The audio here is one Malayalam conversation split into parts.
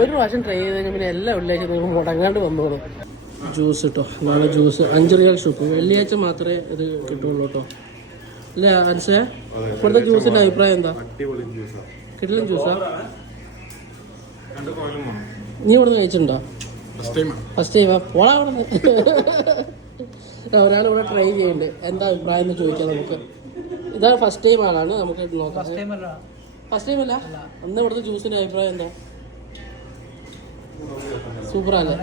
ഒരു പ്രാവശ്യം ട്രൈ ചെയ്ത് കഴിഞ്ഞാൽ പിന്നെ എല്ലാ വെള്ളിയാഴ്ച നിങ്ങൾക്ക് മുടങ്ങാണ്ട് വന്നോളൂ. ജ്യൂസ് കിട്ടോ, നാളെ ജ്യൂസ് 5 റിയാൽ ഷൂപ്പ്. വെള്ളിയാഴ്ച മാത്രമേ ഇത് കിട്ടുള്ളൂ കേട്ടോ. അല്ലേ അൻസേ? ഇപ്പോഴത്തെ ജ്യൂസിന്റെ അഭിപ്രായം എന്താ? കിട്ടില്ല ജ്യൂസാ? നീ ഇവിടെ നിന്ന് കഴിച്ചിട്ടുണ്ടോ? ഫസ്റ്റ് ടൈമാ? പോളാ അവിടെ ഒരാളിവിടെ ട്രൈ ചെയ്യുന്നുണ്ട്. എന്താ അഭിപ്രായം എന്ന് ചോദിക്കാം നമുക്ക്. ഇതാ ഫസ്റ്റ് ടൈം ആളാണ്, നമുക്ക് നോക്കാം. ഫസ്റ്റ് ടൈം അല്ല? അന്ന് ഇവിടുത്തെ ജ്യൂസിന്റെ അഭിപ്രായം എന്താ? സൂപ്പറല്ലേ?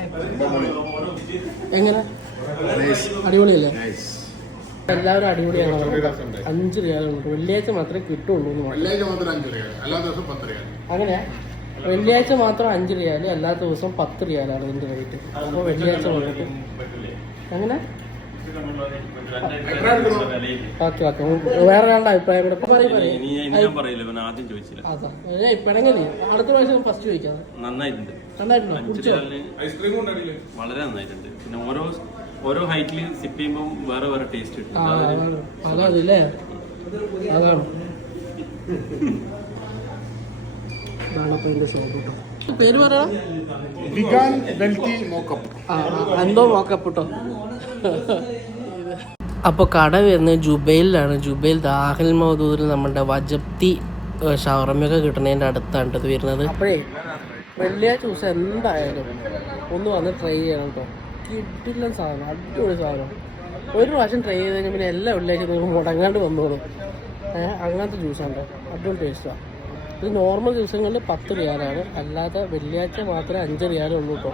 എങ്ങനെ? അടിപൊളിയല്ലേ? എല്ലാവരും അടിപൊളിയാണ്. 5 റിയാലുണ്ട്. വെള്ളിയാഴ്ച മാത്രമേ കിട്ടുള്ളൂ. അങ്ങനെയാ? വെള്ളിയാഴ്ച മാത്രം 5 റിയാല്, അല്ലാത്ത ദിവസം 10 റിയാലാണ് ഇതിന്റെ റേറ്റ്. അപ്പോൾ വെള്ളിയാഴ്ച വന്നിട്ട് അങ്ങനെ ഓക്കെ ഓക്കെ. വേറെ ഒരാളുടെ അഭിപ്രായം കൂടെ അതാ പിണങ്ങല്ലേ? അടുത്ത പ്രാവശ്യം ഫസ്റ്റ് ചോദിക്കാം. നന്നായിട്ടുണ്ടോ? വളരെ നന്നായിട്ടുണ്ട്. പിന്നെ ഓരോ ഹൈറ്റിൽ സിപ്പ് ചെയ്യുമ്പോൾ വേറെ വേറെ ടേസ്റ്റ് കിട്ടും. അതാണല്ലേ? അതാണ് പേര് പറയാ എന്തോ മോക്കപ്പ് കേട്ടോ. അപ്പോൾ കട വരുന്നത് ജുബൈലിലാണ്. ജുബൈൽ ദാഹിൽ മൗദൂദിൽ നമ്മുടെ വജപ്തി ഷവർമയൊക്കെ കിട്ടുന്നതിൻ്റെ അടുത്താണ് ഇത് വരുന്നത്. അപ്പോഴേ വെള്ളിയാഴ്ച ദിവസം എന്തായാലും ഒന്ന് വന്ന് ട്രൈ ചെയ്യണം കേട്ടോ. കിട്ടില്ല സാധനം, അടിപൊളി സാധനം. ഒരു പ്രാവശ്യം ട്രൈ ചെയ്ത് കഴിഞ്ഞാൽ പിന്നെ എല്ലാ വെള്ളിയാഴ്ച നിങ്ങൾക്ക് മുടങ്ങാണ്ട് വന്നോളും. അങ്ങനത്തെ ജ്യൂസാണ്, അടിപൊളി ടേസ്റ്റാണ്. ഇത് നോർമൽ ദിവസങ്ങളിൽ 10 റിയാലാണ്, അല്ലാതെ വെള്ളിയാഴ്ച മാത്രമേ 5 റിയാലുള്ളൂ കേട്ടോ.